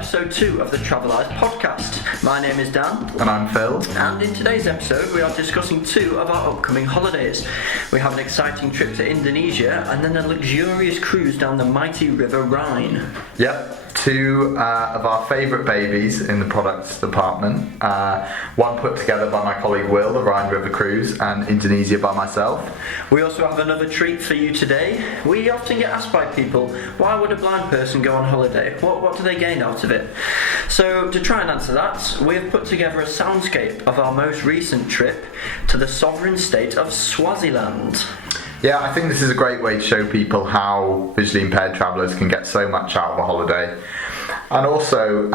episode 2 of the Traveleyes podcast. My name is Dan. And I'm Phil. And in today's episode we are discussing 2 of our upcoming holidays. We have an exciting trip to Indonesia and then a luxurious cruise down the mighty River Rhine. Yep. 2 of our favourite babies in the products department. One put together by my colleague Will, the Rhine River Cruise, and Indonesia by myself. We also have another treat for you today. We often get asked by people, why would a blind person go on holiday? What do they gain out of it? So to try and answer that, we have put together a soundscape of our most recent trip to the sovereign state of Swaziland. Yeah, I think this is a great way to show people how visually impaired travellers can get so much out of a holiday. And also,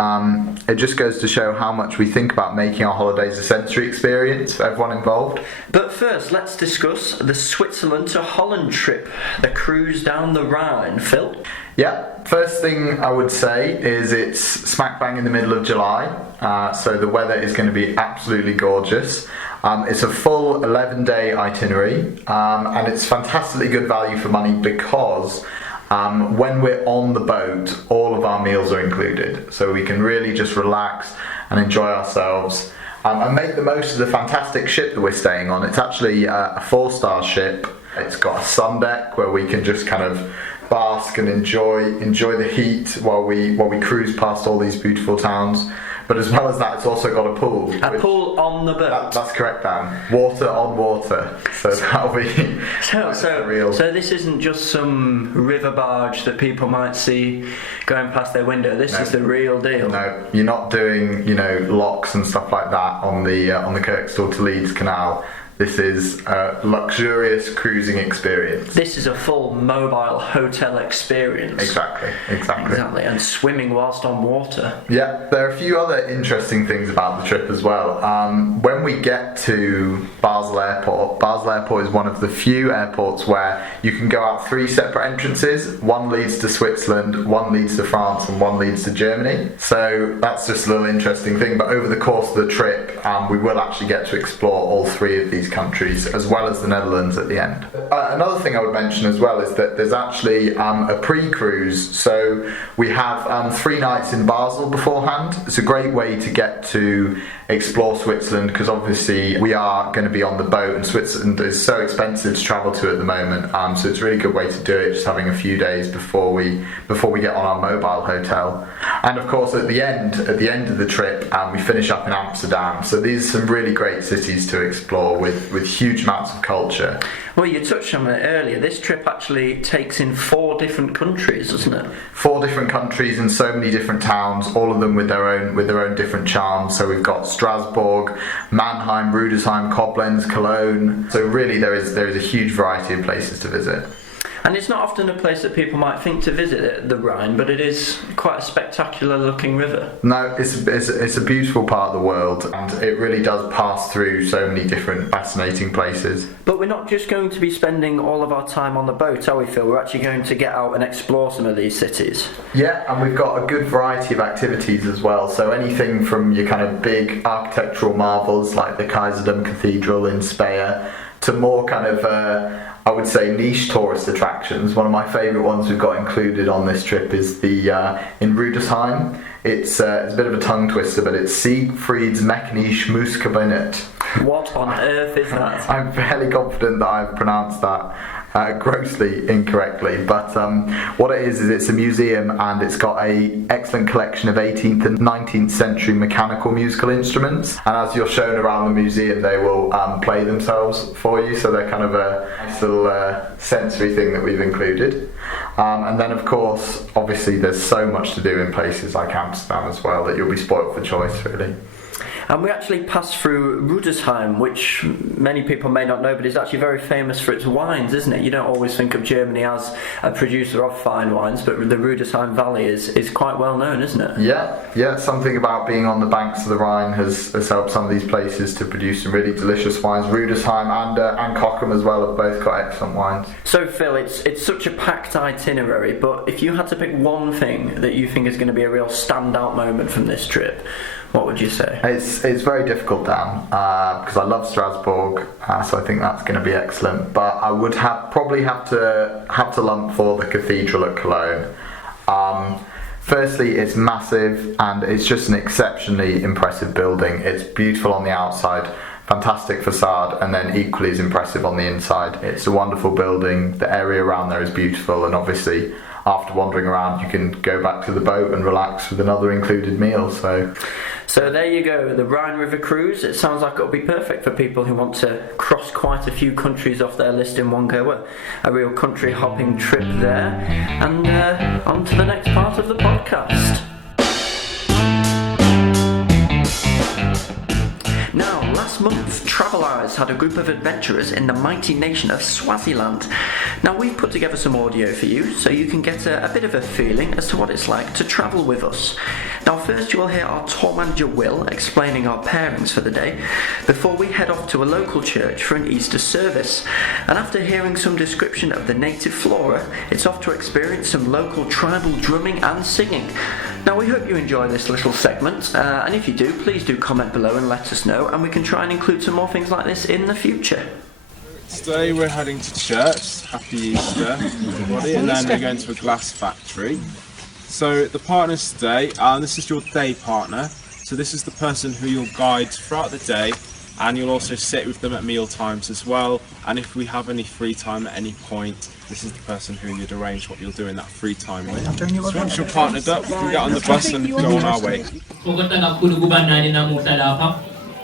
it just goes to show how much we think about making our holidays a sensory experience for everyone involved. But first, let's discuss the Switzerland to Holland trip, the cruise down the Rhine. Phil? Yeah, first thing I would say is it's smack bang in the middle of July, so the weather is going to be absolutely gorgeous. It's a full 11-day itinerary, and it's fantastically good value for money because when we're on the boat, all of our meals are included, so we can really just relax and enjoy ourselves and make the most of the fantastic ship that we're staying on. It's actually a 4-star ship. It's got a sun deck where we can just kind of bask and enjoy the heat while we cruise past all these beautiful towns. But as well as that, it's also got a pool. A pool on the boat? That's correct, Dan. Water on water. So that'll be real. So this isn't just some river barge that people might see going past their window. This is the real deal. No, you're not doing, locks and stuff like that on the Kirkstall to Leeds Canal. This is a luxurious cruising experience. This is a full mobile hotel experience. Exactly. And swimming whilst on water. Yeah, there are a few other interesting things about the trip as well. When we get to Basel Airport is one of the few airports where you can go out 3 separate entrances. One leads to Switzerland, one leads to France, and one leads to Germany. So that's just a little interesting thing. But over the course of the trip, we will actually get to explore all 3 of these countries, as well as the Netherlands at the end. Another thing I would mention as well is that there's actually a pre-cruise, so we have 3 nights in Basel beforehand. It's a great way to get to explore Switzerland because obviously we are going to be on the boat and Switzerland is so expensive to travel to at the moment, so it's a really good way to do it, just having a few days before we get on our mobile hotel. And of course at the end of the trip we finish up in Amsterdam, so these are some really great cities to explore with huge amounts of culture. Well, you touched on it earlier. This trip actually takes in 4 different countries, doesn't it? 4 different countries and so many different towns, all of them with their own different charms. So we've got Strasbourg, Mannheim, Rudesheim, Koblenz, Cologne. So really there is a huge variety of places to visit. And it's not often a place that people might think to visit, the Rhine, but it is quite a spectacular looking river. No, it's a beautiful part of the world, and it really does pass through so many different fascinating places. But we're not just going to be spending all of our time on the boat, are we, Phil? We're actually going to get out and explore some of these cities. Yeah, and we've got a good variety of activities as well. So anything from your kind of big architectural marvels like the Kaiserdom Cathedral in Speyer to more kind of I would say niche tourist attractions. One of my favourite ones we've got included on this trip is the in Rudesheim. It's a bit of a tongue twister, but it's Siegfried's Mechanische Musikabinett. What on earth is that? I'm fairly confident that I've pronounced that grossly incorrectly, but what it is it's a museum and it's got an excellent collection of 18th and 19th century mechanical musical instruments, and as you're shown around the museum they will play themselves for you, so they're kind of a nice little sensory thing that we've included. And then of course obviously there's so much to do in places like Amsterdam as well that you'll be spoilt for choice really. And we actually passed through Rudesheim, which many people may not know, but is actually very famous for its wines, isn't it? You don't always think of Germany as a producer of fine wines, but the Rudesheim Valley is quite well known, isn't it? Yeah, something about being on the banks of the Rhine has helped some of these places to produce some really delicious wines. Rudesheim and Cochem as well have both got excellent wines. So Phil, it's such a packed itinerary, but if you had to pick one thing that you think is going to be a real standout moment from this trip, what would you say? It's very difficult, Dan, because I love Strasbourg, so I think that's going to be excellent. But I would probably have to lump for the Cathedral at Cologne. Firstly, it's massive and it's just an exceptionally impressive building. It's beautiful on the outside, fantastic facade, and then equally as impressive on the inside. It's a wonderful building, the area around there is beautiful, and obviously after wandering around you can go back to the boat and relax with another included meal. So there you go, the Rhine River Cruise. It sounds like it'll be perfect for people who want to cross quite a few countries off their list in one go. A real country hopping trip there. And on to the next part of the podcast. Now, last month, Traveleyes had a group of adventurers in the mighty nation of Swaziland. Now, we've put together some audio for you so you can get a bit of a feeling as to what it's like to travel with us. Now, first you will hear our tour manager Will explaining our pairings for the day before we head off to a local church for an Easter service. And after hearing some description of the native flora, it's off to experience some local tribal drumming and singing. Now, we hope you enjoy this little segment, and if you do, please do comment below and let us know, and we can try and include some more things like this in the future. Today we're heading to church. Happy Easter, everybody, and then we're going to a glass factory. So the partners today, this is your day partner. So this is the person who you'll guide throughout the day, and you'll also sit with them at meal times as well. And if we have any free time at any point, this is the person who you'd arrange what you'll do in that free time with. So once you're partnered up, we can get on the bus and go on our way.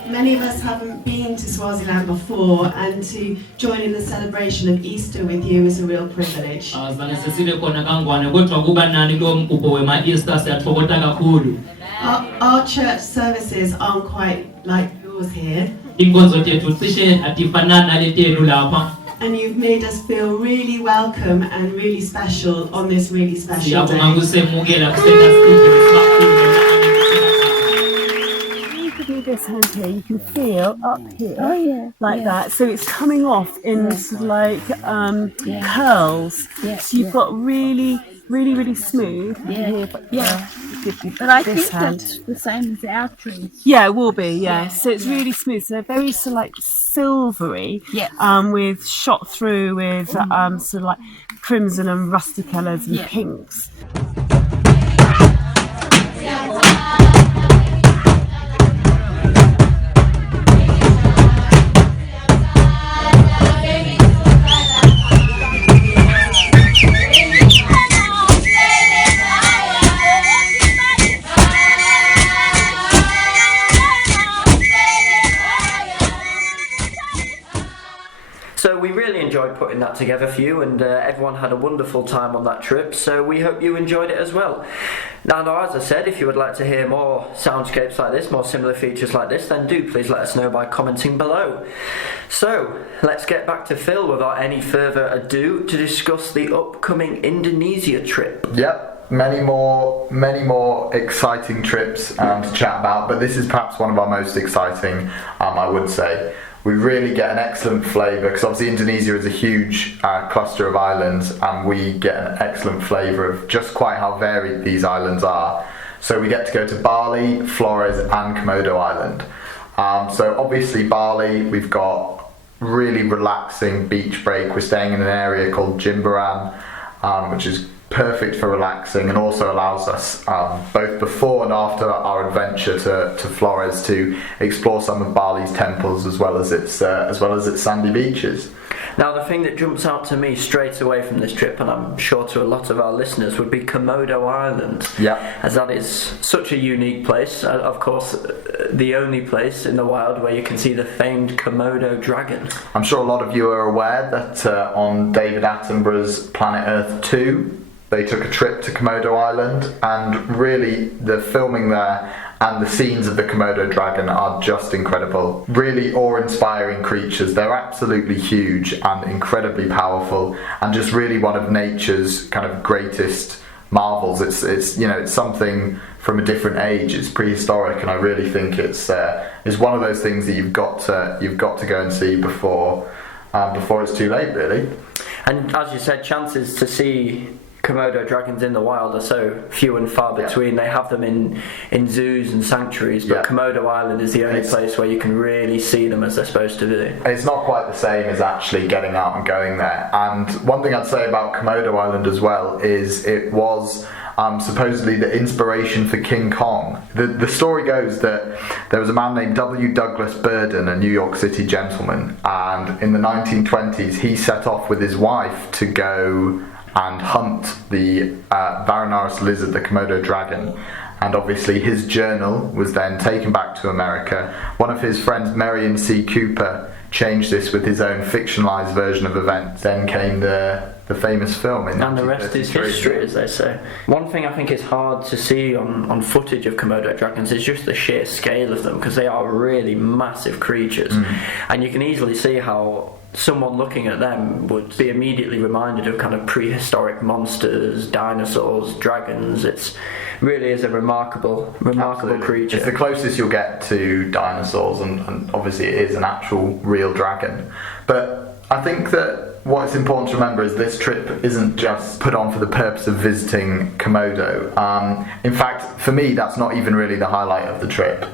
Many of us haven't been to Swaziland before, and to join in the celebration of Easter with you is a real privilege. Our church services aren't quite like yours here. And you've made us feel really welcome and really special on this really special day. This hand here, you can feel up here, like that. So it's coming off in sort of like curls. So you've got really smooth. But I think that's the same as our trees. Yeah, it will be. Yeah. So it's really smooth. So they're very sort of like silvery. With shot through with sort of like crimson and rusty colours and pinks. So we really enjoyed putting that together for you, and everyone had a wonderful time on that trip, so we hope you enjoyed it as well. Now, as I said, if you would like to hear more soundscapes like this, more similar features like this, then do please let us know by commenting below. So, let's get back to Phil without any further ado to discuss the upcoming Indonesia trip. Yep, many more exciting trips to chat about, but this is perhaps one of our most exciting, I would say. We really get an excellent flavour, because obviously Indonesia is a huge cluster of islands, and we get an excellent flavour of just quite how varied these islands are. So we get to go to Bali, Flores and Komodo Island. So obviously Bali, we've got really relaxing beach break. We're staying in an area called Jimbaran, which is perfect for relaxing, and also allows us both before and after our adventure to Flores to explore some of Bali's temples as well as its sandy beaches. Now, the thing that jumps out to me straight away from this trip, and I'm sure to a lot of our listeners, would be Komodo Island. Yeah. As that is such a unique place. Of course, the only place in the wild where you can see the famed Komodo dragon. I'm sure a lot of you are aware that on David Attenborough's Planet Earth 2, they took a trip to Komodo Island, and really the filming there and the scenes of the Komodo dragon are just incredible. Really awe-inspiring creatures. They're absolutely huge and incredibly powerful, and just really one of nature's kind of greatest marvels. It's something from a different age. It's prehistoric, and I really think it's one of those things that you've got to go and see before it's too late, really. And as you said, chances to see Komodo dragons in the wild are so few and far between. They have them in zoos and sanctuaries, but Komodo Island is the only place where you can really see them as they're supposed to be. It's not quite the same as actually getting out and going there. And one thing I'd say about Komodo Island as well is it was supposedly the inspiration for King Kong. The story goes that there was a man named W. Douglas Burden, a New York City gentleman, and in the 1920s he set off with his wife to go and hunt the Varanaris lizard, the Komodo dragon. And obviously his journal was then taken back to America. One of his friends, Marion C. Cooper, changed this with his own fictionalized version of events. Then came the famous film in and the rest is history, as they say. One thing I think is hard to see on footage of Komodo dragons is just the sheer scale of them, because they are really massive creatures. And you can easily see how someone looking at them would be immediately reminded of kind of prehistoric monsters, dinosaurs, dragons. It's really is a remarkable creature. It's the closest you'll get to dinosaurs, and obviously it is an actual real dragon. But I think that what is important to remember is this trip isn't just put on for the purpose of visiting Komodo. In fact, for me, that's not even really the highlight of the trip.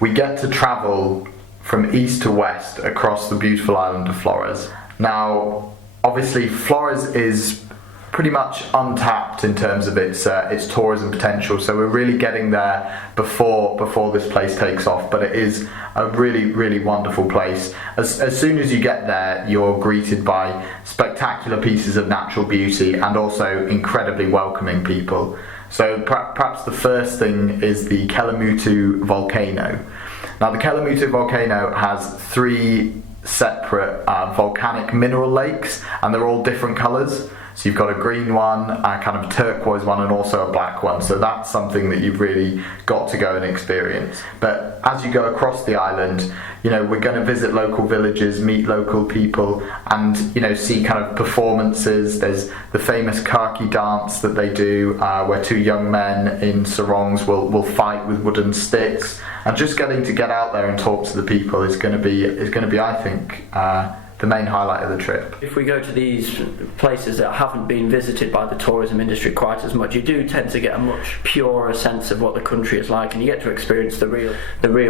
We get to travel from east to west across the beautiful island of Flores. Now, obviously, Flores is pretty much untapped in terms of its tourism potential, so we're really getting there before this place takes off. But it is a really wonderful place. As soon as you get there, you're greeted by spectacular pieces of natural beauty and also incredibly welcoming people. So perhaps the first thing is the Kelimutu Volcano. Now, the Kelimutu Volcano has 3 separate volcanic mineral lakes, and they're all different colours. So you've got a green one, a kind of turquoise one, and also a black one. So that's something that you've really got to go and experience. But as you go across the island, we're going to visit local villages, meet local people, and see kind of performances. There's the famous khaki dance that they do, where 2 young men in sarongs will fight with wooden sticks. And just getting to get out there and talk to the people is going to be, I think, the main highlight of the trip. If we go to these places that haven't been visited by the tourism industry quite as much, you do tend to get a much purer sense of what the country is like, and you get to experience the real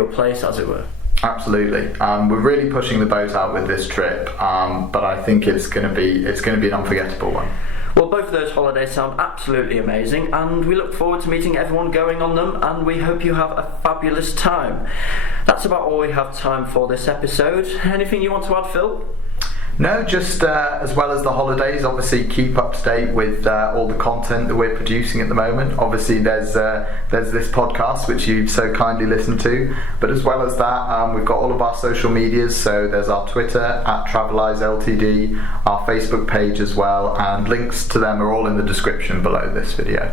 place, as it were. Absolutely. We're really pushing the boat out with this trip, but I think it's going to be an unforgettable one. Well, both of those holidays sound absolutely amazing, and we look forward to meeting everyone going on them, and we hope you have a fabulous time. That's about all we have time for this episode. Anything you want to add, Phil? No, just as well as the holidays, obviously keep up to date with all the content that we're producing at the moment. Obviously there's this podcast which you so kindly listen to, but as well as that, we've got all of our social medias. So there's our Twitter at Traveleyes Ltd, our Facebook page as well, and links to them are all in the description below this video.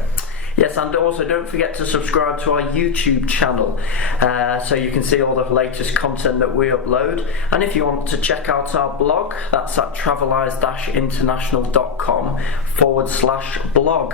Yes, and also don't forget to subscribe to our YouTube channel so you can see all the latest content that we upload. And if you want to check out our blog, that's at traveleyes-international.com/blog.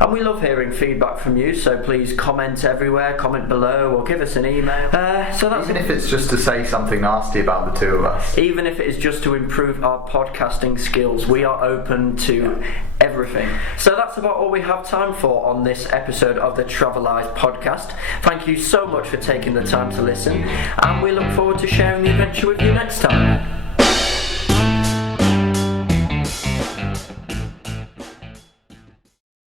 And we love hearing feedback from you, so please comment everywhere, comment below, or give us an email. Even if it's just to say something nasty about the 2 of us. Even if it is just to improve our podcasting skills, we are open to everything. So that's about all we have time for on this episode of the Traveleyes podcast. Thank you so much for taking the time to listen, and we look forward to sharing the adventure with you next time.